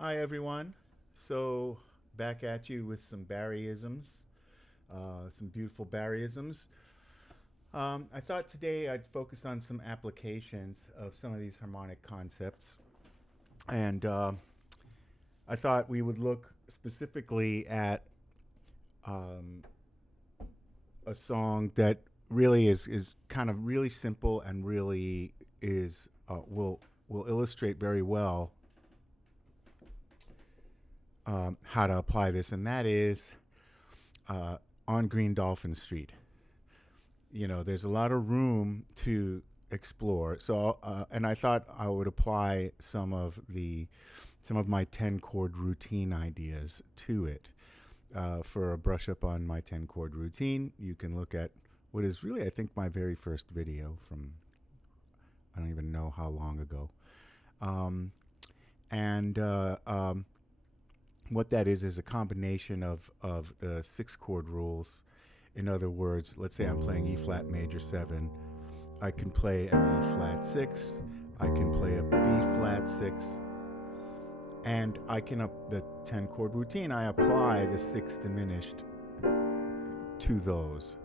Hi, everyone. So, back at you with some Barryisms, some beautiful Barryisms. I thought today I'd focus on some applications of some of these harmonic concepts. And I thought we would look specifically at um, a song that really is kind of really simple and really is will illustrate very well how to apply this, and that is on Green Dolphin Street. There's a lot of room to explore. So, and I thought I would apply some of my 10 chord routine ideas to it. For a brush up on my 10 chord routine, you can look at what is really, I think, my very first video from I don't even know how long ago. And what that is a combination of the 6 chord rules. In other words, let's say I'm playing E flat major 7. I can play an E flat 6. I can play a B flat 6. And I can, the 10 chord routine, I apply the 6 diminished to those.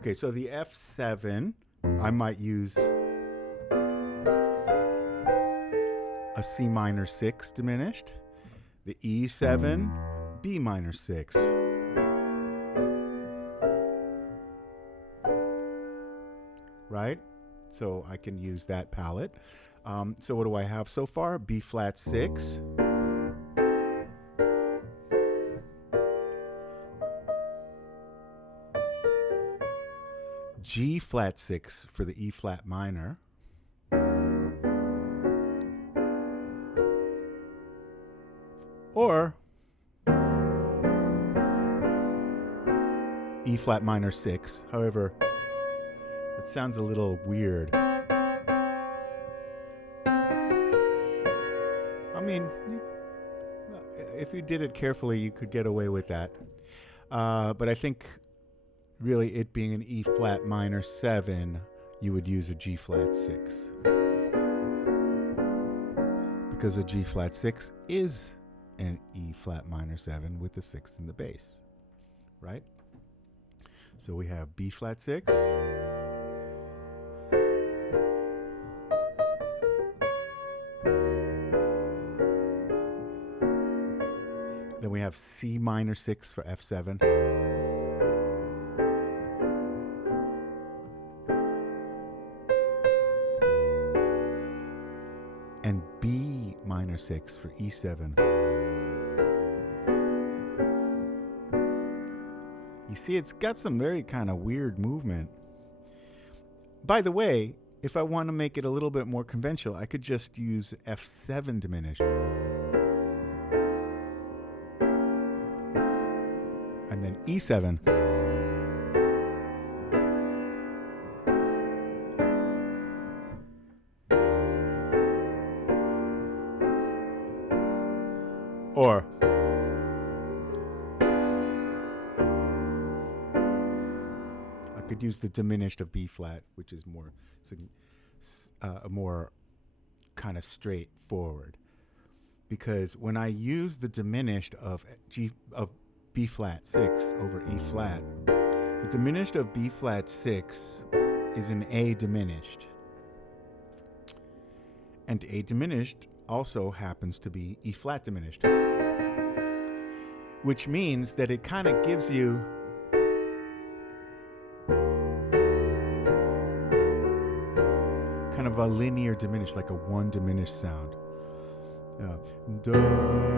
Okay, so the F7, I might use a C minor 6 diminished, the E7, B minor 6. Right? So I can use that palette. So what do I have so far? B flat 6. G flat 6 for the E flat minor. Or E flat minor 6. However, it sounds a little weird. I mean, if you did it carefully, you could get away with that. But I think really it being an E flat minor 7, you would use a G flat 6. Because a G flat 6 is an E flat minor 7 with the 6th in the bass. Right? So we have B flat 6. Then we have C minor 6 for F7. And B minor 6 for E7. You see, it's got some very kind of weird movement. By the way, if I want to make it a little bit more conventional, I could just use F7 diminished. And then E7. Or I could use the diminished of B flat, which is more kind of straightforward. Because when I use the diminished of B flat 6 over E flat, the diminished of B flat 6 is an A diminished. And A diminished also happens to be E flat diminished. Which means that it kind of gives you kind of a linear diminished, like a one diminished sound. Da, da, da.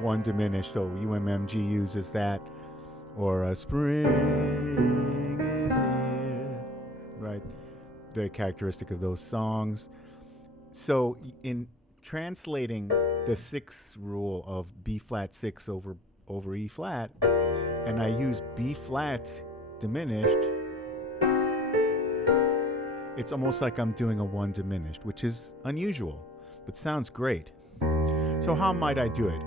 One diminished, so UMMG uses that. or a spring is here, right? Very characteristic of those songs. So in translating the sixth rule of B flat 6 over E flat, and I use B flat diminished, it's almost like I'm doing a 1 diminished, which is unusual, but sounds great. So how might I do it?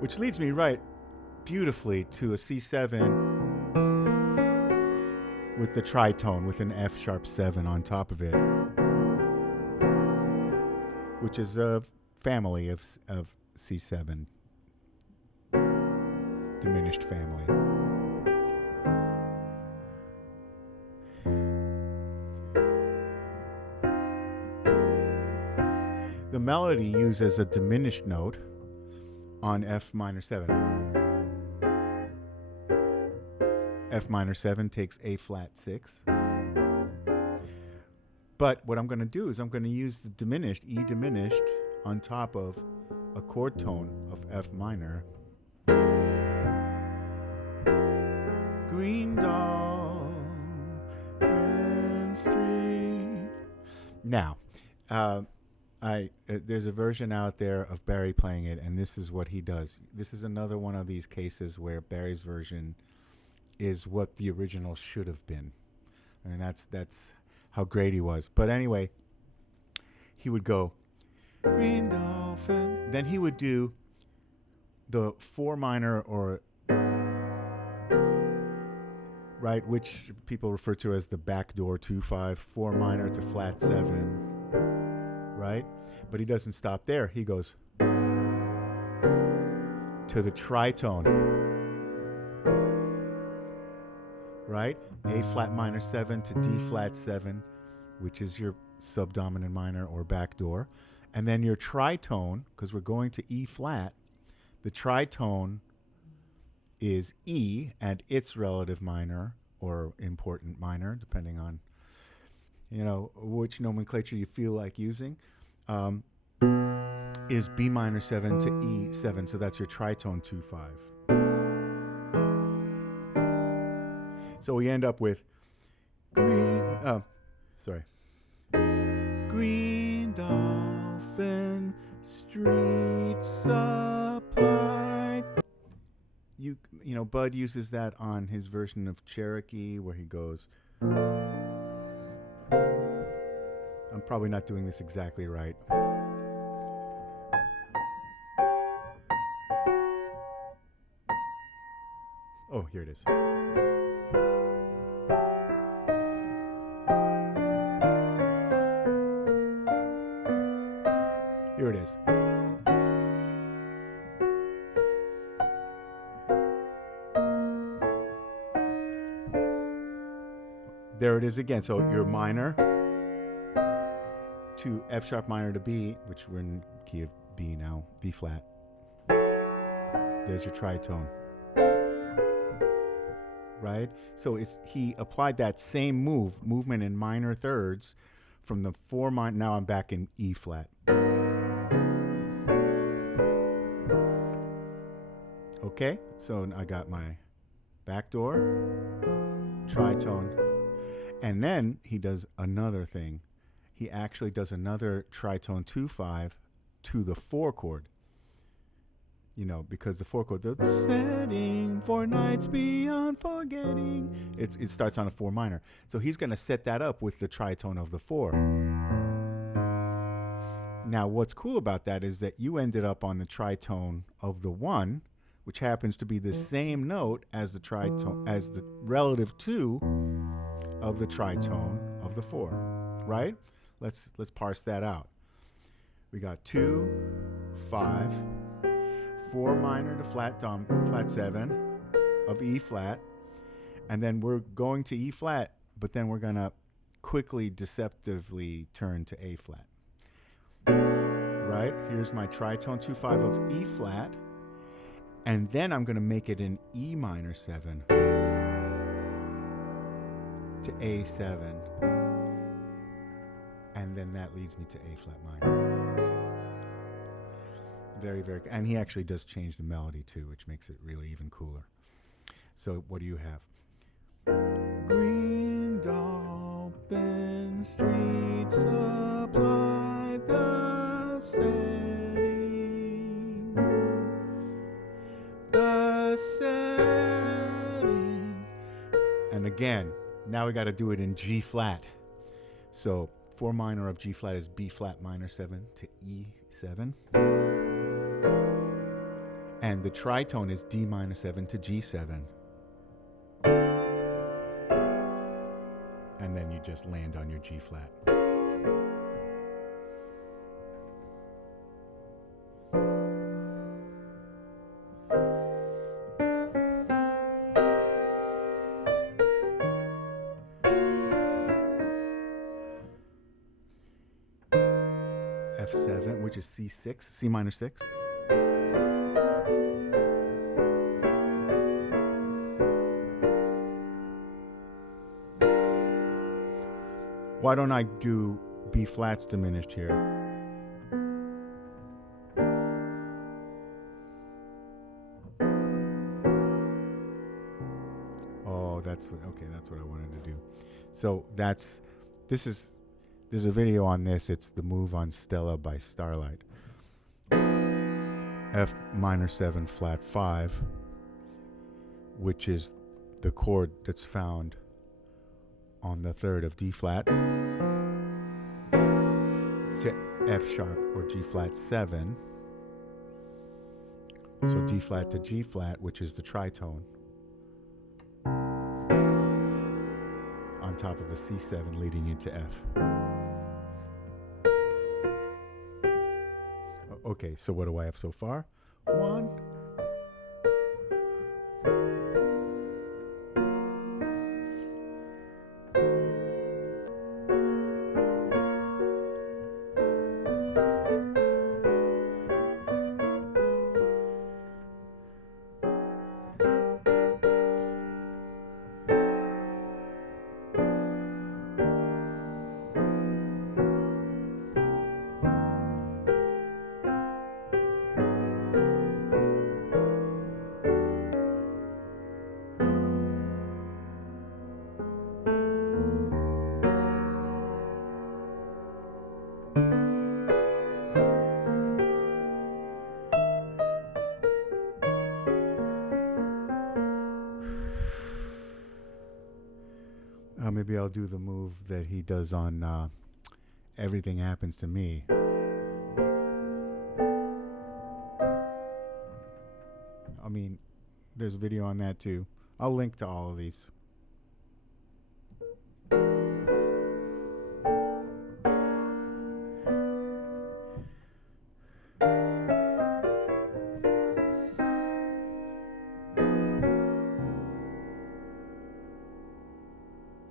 Which leads me right beautifully to a C7 with the tritone with an F sharp 7 on top of it, which is a family of C7, diminished family. The melody uses a diminished note on F minor 7. F minor 7 takes A flat 6. But what I'm going to do is I'm going to use the diminished, E diminished, on top of a chord tone of F minor. Green Dolphin Street. Now, there's a version out there of Barry playing it, and this is what he does. This is another one of these cases where Barry's version is what the original should have been, and that's how great he was. But anyway, he would go Green Dolphin, then he would do the 4 minor, or right, which people refer to as the backdoor 2/5, 4 minor to flat 7. Right? But he doesn't stop there. He goes to the tritone. Right? A flat minor 7 to D flat 7, which is your subdominant minor or backdoor. And then your tritone, because we're going to E flat, the tritone is E and its relative minor or important minor, depending on which nomenclature you feel like using, is B minor 7 to E 7. So that's your tritone 2/5. So we end up with Green Dolphin Street Supply. Bud uses that on his version of Cherokee where he goes, I'm probably not doing this exactly right. Oh, here it is. Here it is. There it is again. So your minor to F sharp minor to B, which we're in key of B now, B flat. There's your tritone. Right? So he applied that same movement in minor thirds from the 4 minor. Now I'm back in E flat. Okay, so I got my backdoor, tritone, and then he does another thing. He actually does another tritone 2/5 to the 4 chord. Because the 4 chord, the setting for nights beyond forgetting, it starts on a 4 minor. So he's going to set that up with the tritone of the 4. Now, what's cool about that is that you ended up on the tritone of the 1, which happens to be the same note as the tritone, as the relative 2 of the tritone of the 4, right? Let's parse that out. We got 2, 5, 4 minor to flat 7 of E flat, and then we're going to E flat, but then we're gonna quickly, deceptively turn to A flat. Right? Here's my tritone 2/5 of E flat. And then I'm going to make it an E minor 7 to A7. And then that leads me to A flat minor. Very, very, and he actually does change the melody too, which makes it really even cooler. So what do you have? Green Dolphin Street supply the setting. The setting. And again, now we got to do it in G flat. So 4 minor of G flat is B flat minor 7 to E7. And the tritone is D minor 7 to G7. And then you just land on your G flat. F7, which is C6, C minor 6. Why don't I do B flats diminished here? Oh, that's what I wanted to do. So there's a video on this. It's the move on Stella by Starlight. F minor 7 flat 5, which is the chord that's found on the third of D flat, to F sharp or G flat 7. So D flat to G flat, which is the tritone, on top of a C7 leading into F. Okay, so what do I have so far? 1. Maybe I'll do the move that he does on Everything Happens to Me. I mean, there's a video on that too. I'll link to all of these.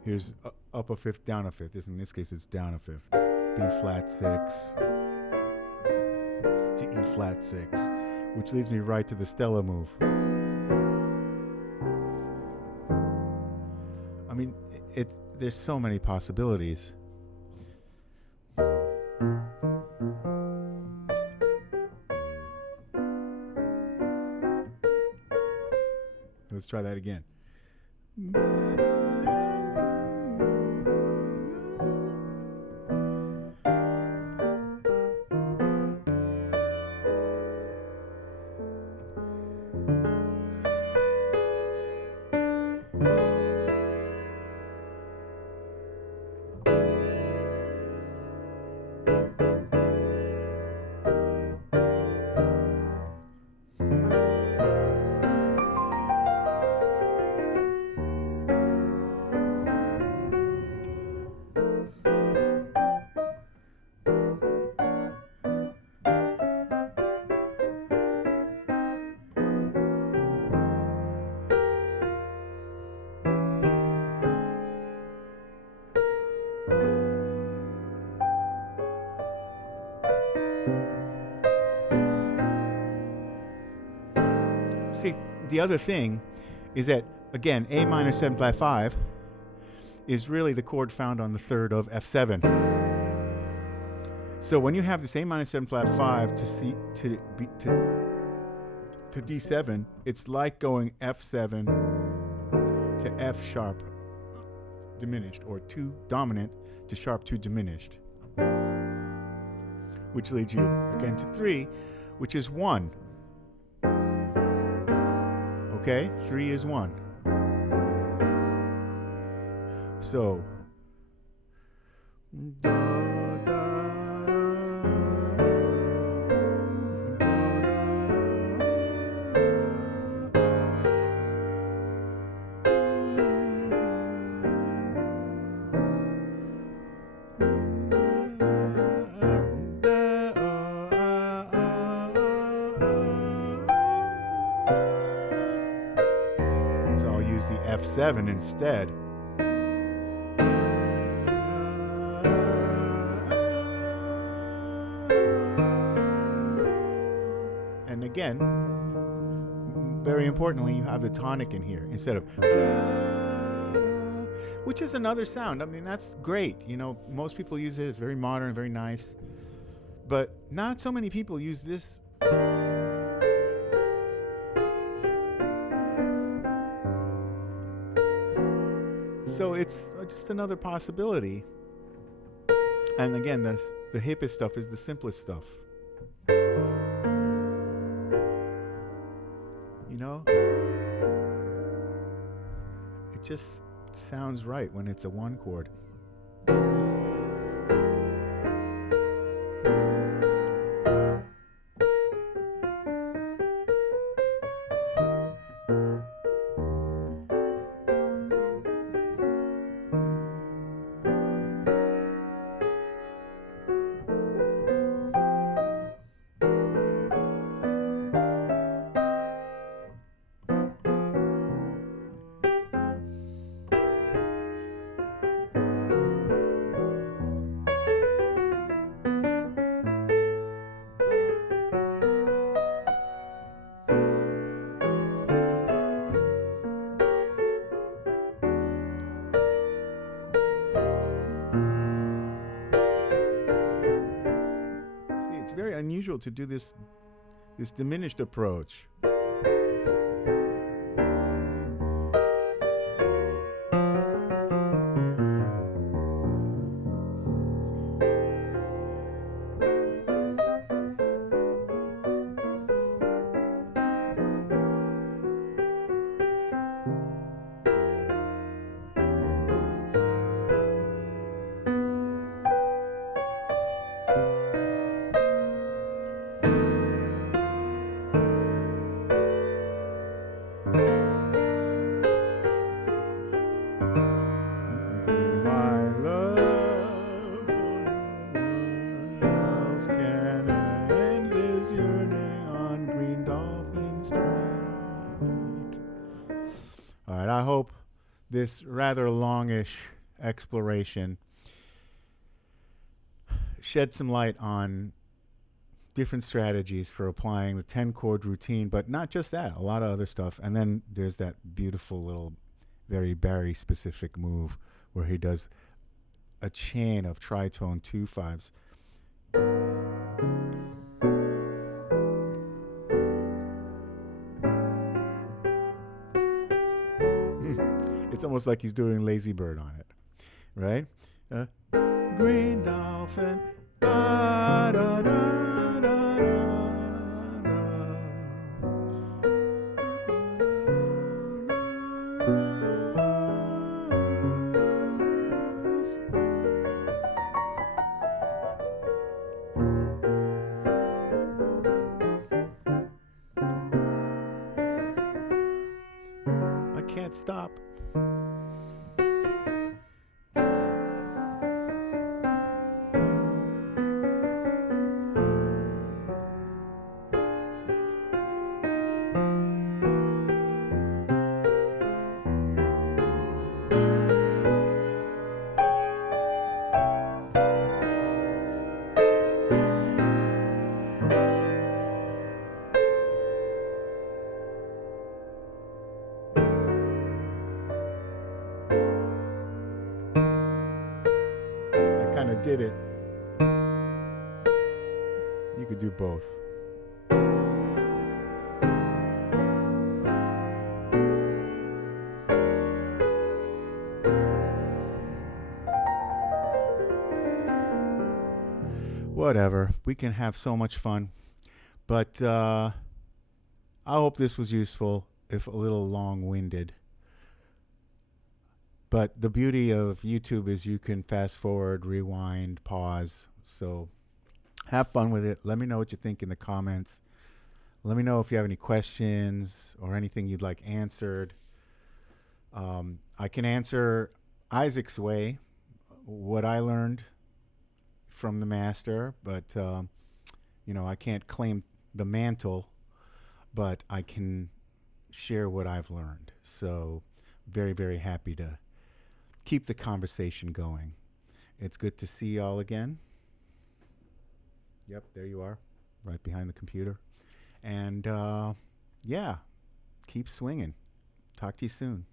Here's up a fifth, down a fifth. In this case, it's down a fifth. B flat 6 to E flat 6, which leads me right to the Stella move. I mean, there's so many possibilities. Let's try that again. See, the other thing is that, again, A minor 7 flat 5 is really the chord found on the third of F7. So when you have this A minor 7 flat 5 to C to D7, it's like going F7 to F sharp diminished, or 2 dominant to sharp 2 diminished, which leads you again to 3, which is 1. Okay, 3 is 1. So I'll use the F7 instead. And again, very importantly, you have the tonic in here instead of, which is another sound. I mean, that's great. You know, most people use it. It's very modern, very nice. But not so many people use this. So it's just another possibility. And again, the hippest stuff is the simplest stuff. You know? It just sounds right when it's a 1 chord. Very unusual to do this diminished approach. Can end this yearning on Green Dolphin Street. All right, I hope this rather longish exploration shed some light on different strategies for applying the 10-chord routine, but not just that, a lot of other stuff. And then there's that beautiful little, very Barry-specific move where he does a chain of tritone 2/5s. It's almost like he's doing Lazy Bird on it, right? Green Dolphin, da da da da I can't stop. did it. You could do both. Whatever. We can have so much fun. But I hope this was useful, if a little long-winded. But the beauty of YouTube is you can fast forward, rewind, pause. So have fun with it. Let me know what you think in the comments. Let me know if you have any questions or anything you'd like answered. I can answer Isaac's way, what I learned from the master, but I can't claim the mantle, but I can share what I've learned. So very, very happy to keep the conversation going. It's good to see y'all again. Yep, there you are, right behind the computer. And yeah, keep swinging. Talk to you soon.